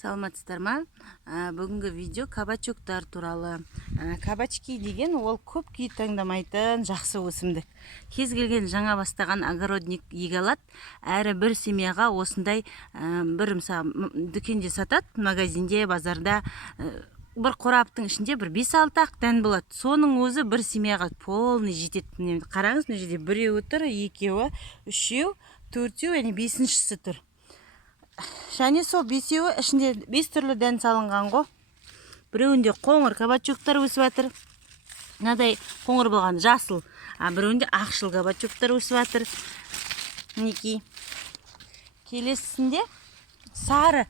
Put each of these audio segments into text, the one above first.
Саламатсыздар ма? Бүгінгі видео кабачоктар туралы. Кабачки деген ол көп күй таңдамайтын жақсы өсімдік. Кез келген жаңа бастаған огородник еге алады. Әрі бір семьяға осындай бір дүкенде сатады, магазинде, базарда бір қораптың ішінде бір 5-6 ақ дән болады. Соның өзі бір семьяға полный жетеді. Қараңыз, мына жерде біреуі тұр, екеуі, үшеу, төртеу, және бесіншісі тұр. Және сол бесеуі ішінде 5 түрлі дән салынған ғой. Біреуінде қоңыр кабачоктар өсіп жатыр. Мынадай қоңыр болған жасыл, біреуінде ақшыл кабачоктар өсіп жатыр. Мінекей. Келесісінде сары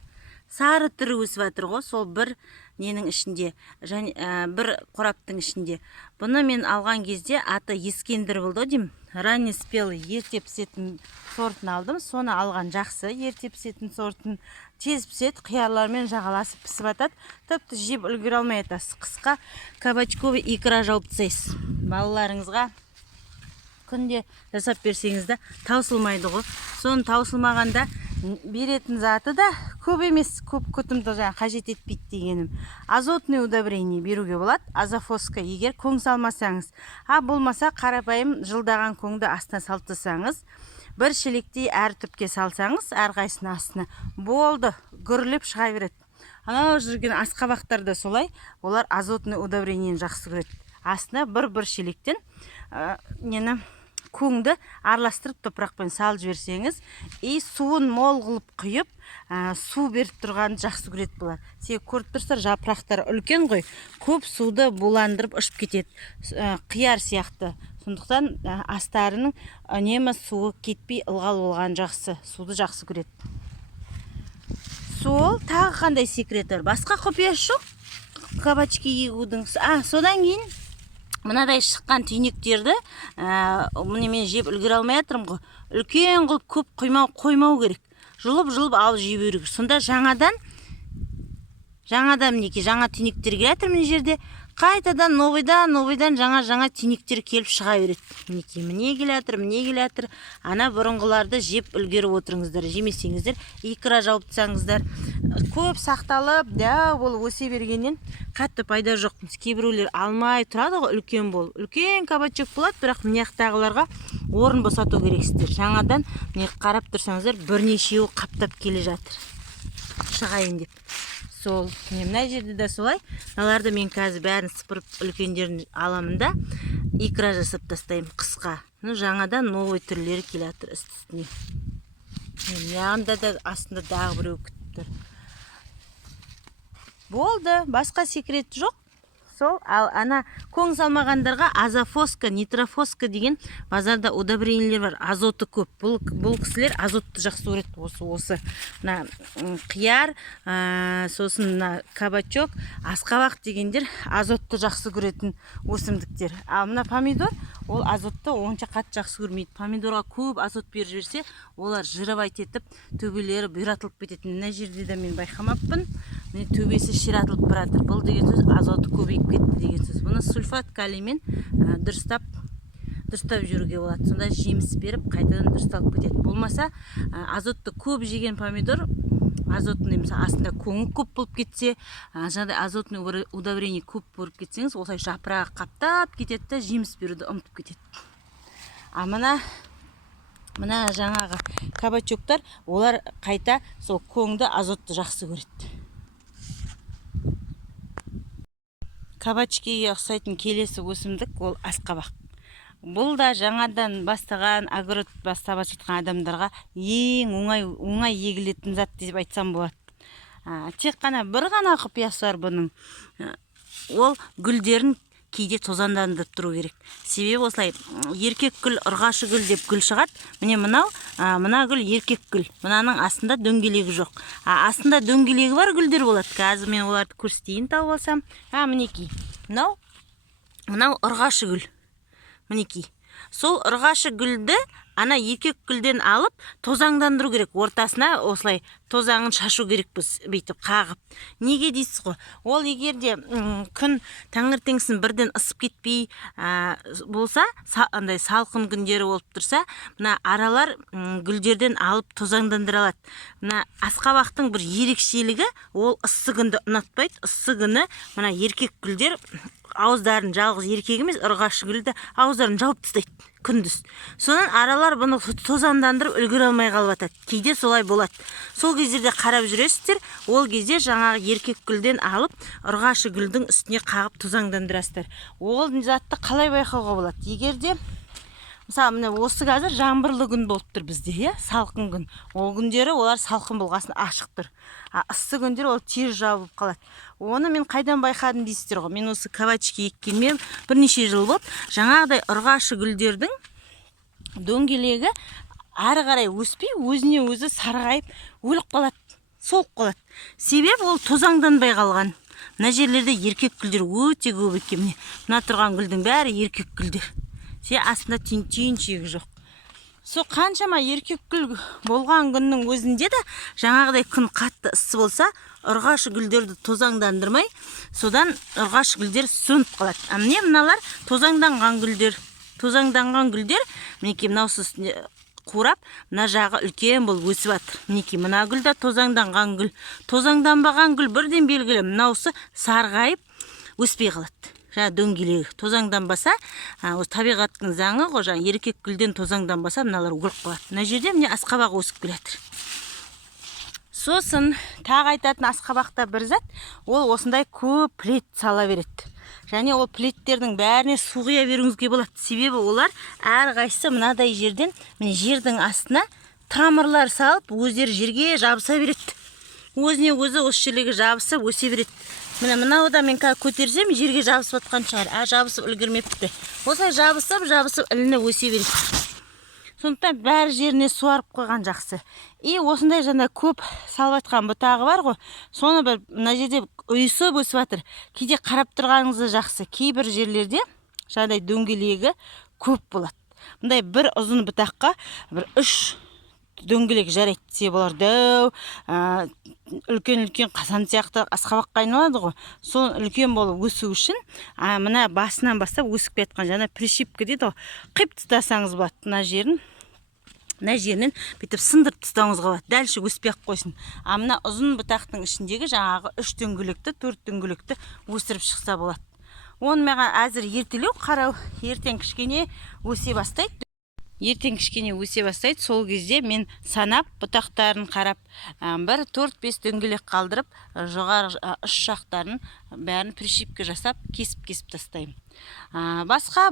түрі өсіп жатыр ғой. Сол бір ненің ішінде, және бір қораптың ішінде. Бұны мен алған кезде аты ескендір болды деймін. Ранний спелый, ерте пісетін сортын алдым. Соны алған жақсы, ерте пісетін сортын. Тез пісет, қиярлармен жағаласып пісіп атады. Тіпті жеп үлгере алмай атасыз. Қысқа кабачковый икра жауып тастайсыз. Балаларыңызға күнде жасап берсеңіз де таусылмайды ғой. Соны таусылмағанда беретін заты да көп емес, көп күтімді қажет етпейді дегенім. Азотный удобрение беруге болады. Азофоска егер көң салмасаңыз. Болмаса қарапайым жылдаған көңді астына салтысаңыз, бір шелектей әр түпке салсаңыз, әрқайсының астына болды, гүрлеп шыға береді. Анау жүрген асқабақтар да солай, олар азотный удобрениені жақсы көреді. Астына бір шелектен көңді араластырып топырақпен салып жіберсеңіз, суын мол қылып құйып, су беріп тұрғанды жақсы көреді бұлар. Себебі көріп тұрсыздар, жапырақтары үлкен ғой, көп суды буландырып ұшып кетеді, қияр сияқты. Сондықтан астарының үнемі суы кетпей ылғал болған жақсы, суды жақсы көреді. Сол тағы қандай секрет бар? Басқа құпиясы жоқ кабачки егудің. Содан кейін мынадай шыққан түйнектерді мен жеп үлгере алмай жатырмын ғой. Үлкен қылып көп қоймау керек. Жұлып алып жей беру керек. Сонда жаңадан мінекей жаңа түйнектер келе жатыр мына жерде. Қайтадан новыйдан жаңа түйнектер келіп шыға береді. Мінекей міне келе жатыр. Ана бұрынғыларды жеп үлгеріп отырыңыздар. Жемесеңіздер, икра жауып тастаңыздар. Көп сақталып, болып өсе бергеннен қатты пайда жоқ. Кейбіреулер алмай тұрады ғой, үлкен бол. Үлкен кабачок болады, бірақ мынаяқтағыларға орын босату керексіздер. Жаңадан қарап тұрсаңыздар, бірнешеуі қаптап келе жатыр. Шығайын деп. Сол, мына жерде де солай. Мыналарды мен қазір бәрін сыпырып үлкендерін аламын да, икра жасап тастаймын қысқа. Жаңадан новый түрлері келе жатыр үстіне. Мынанда да астында дағы біреу күтіп тұр. Болды, басқа секрет жоқ. Сол, ана көң салмағандарға азофоска, нитрофоска деген базарда удобрениелер бар. Азоты көп. Бұл кісілер азотты жақсы көреді. Осы қияр, сосын кабачок, асқабақ дегендер азотты жақсы көретін өсімдіктер. Мына помидор, ол азотты онша қатты жақсы көрмейді. Помидорға көп азот беріп жіберсе, олар жырабайт етіп, төбелері бұйратылып кететін. Мына жерде де мен байқамаппын. Төбесі ширатылып баратыр. Бұл деген сөз азоты көбейіп кетті деген сөз. Бұны сульфат калиймен дұрыстап жүруге болады. Сонда жеміс беріп, қайтадан дұрысталып кетеді. Болмаса, азотты көп жеген помидор, азотный астында көңі көп болып кетсе, жаңағыдай азотный удобрение көп болып кетсеңіз, осылай жапырағы қаптап кетеді де, жеміс беруді ұмытып кетеді. Мына жаңағы кабачоктар, олар қайта сол көңді азотты жақсы көреді. Кабачкиге ұқсайтын келесі өсімдік ол асқабақ. Бұл да жаңадан бастаған огород бастап жатқан адамдарға ең оңай егілетін зат деп айтсам болады. Тек қана бір ғана құпиясы бар бұның. Ол гүлдерін кейде тозаңдандырып тұру керек. Себебі осылай еркек гүл, ұрғашы гүл деп гүл шығады. Мына гүл еркек гүл. Мынаның астында дөңгелегі жоқ. Астында дөңгелегі бар гүлдер болады. Қазір мен оларды көрсетейін тауып алсам. Мінекей. Мынау ұрғашы гүл. Мінекей. Сол ұрғашы гүлді ана еркек гүлден алып тозаңдандыру керек, ортасына осылай тозаңын шашу керекпіз, бүйтіп қағып. Неге дейсіз ғой? Ол егерде күн таңертеңсін бірден ысып кетпей болса, андай салқын күндері болып тұрса, мына аралар гүлдерден алып тозаңдандыра алады. Мына асқабақтың бір ерекшелігі, ол ыссы күнді ұнатпайды. Ыссы күні мына еркек гүлдер ауыздарын, жалғыз еркек емес, ұрғашы гүлді ауыздарын жауып тастайды күндіз. Содан аралар бұны тозаңдандырып үлгере алмай қалып жатады. Кейде солай болады. Сол кездерде қарап жүресіздер, ол кезде жаңағы еркек гүлден алып ұрғашы гүлдің үстіне қағып тозаңдандырасыздар. Ол затты қалай байқауға болады? Егерде мысалы, міне осы қазір жаңбырлы күн болып тұр бізде, иә, салқын күн. Ол күндері олар салқын болғасын ашық тұр. Ыссы күндері ол тез жабылып қалады. Оны мен қайдан байқадым дейсіздер ғой? Мен осы кабачки еккенмен бірнеше жыл болып, жаңағыдай ұрғашы гүлдердің дөңгелегі ары қарай өспей, өзіне өзі сарғайып, өліп қалады, солып қалады. Себеп ол тозаңданбай қалған. Мына жерлерде еркек гүлдер өте көп екен. Мына тұрған гүлдің бәрі еркек гүлдер. Астында түйіншегі жоқ. Со қаншама еркек гүл болған күннің өзінде де жаңағыдай күн қатты ыссы болса, ұрғашы гүлдерді тозаңдандырмай, содан ұрғашы гүлдер сөніп қалады. Міне мыналар тозаңданған гүлдер, мінекей мынаусы үстінде қурап, мына жағы үлкен болып өсіп жатыр. Мінекей мына гүл де тозаңданған гүл. Тозаңданбаған гүл бірден белгілі, мынаусы сарғайып өспей қалады. Жаңа дөңгелегі тозаңданбаса, осы табиғаттың заңы ғой, жаңа еркек гүлден тозаңданбаса, мыналар өліп қалады. Мына жерде міне асқабақ өсіп келе жатыр. Сосын тағы айтатын асқабақта бір зат, ол осындай көп плет сала береді. Және ол плеттердің бәріне су құя беруіңізге болады. Себебі олар әрқайсысы мынадай жерден, міне жердің астына тамырлар салып, өздері жерге жабыса береді. Өзіне өзі осы жерлерге жабысып өсе береді. Мынауда мен көтерсем жерге жабысып жатқан шығар, жабысып үлгермепті. Осылай жабысып ілініп өсе береді. Сондықтан бәрі жеріне суарып қойған жақсы. Осындай жаңа көп салып жатқан бұтағы бар ғой, соны бір мына жерде ұйысып өсіп жатыр. Кейде қарап тұрғаныңызды жақсы. Кейбір жерлерде жаңағыдай дөңгелегі көп болады. Мындай бір ұзын бұтаққа бір 3 дөңгелек жарайды десе болар. Дәу, үлкен қазан сияқты асқабаққа айналады ғой. Сол үлкен болып өсу үшін, мына басынан бастап өсіп кеткен жаңа прищипка дейді ғой. Қиып тастасаңыз болады мына жерінен бүйтіп сындырып тастауыңызға болады. Дәлше өспей қойсын. Мына ұзын бұтақтың ішіндегі жаңағы 3 дөңгелекті, 4 дөңгелекті өсіріп шықса болады. Оны маған әзір ертелеу, қарау, ертең кішкене өсе бастайды. Сол кезде мен санап, бұтақтарын қарап, 1-4-5 дөңгелек қалдырып, жоғары 3 жақтарын бәрін прищипка жасап, кесіп тастаймын. Басқа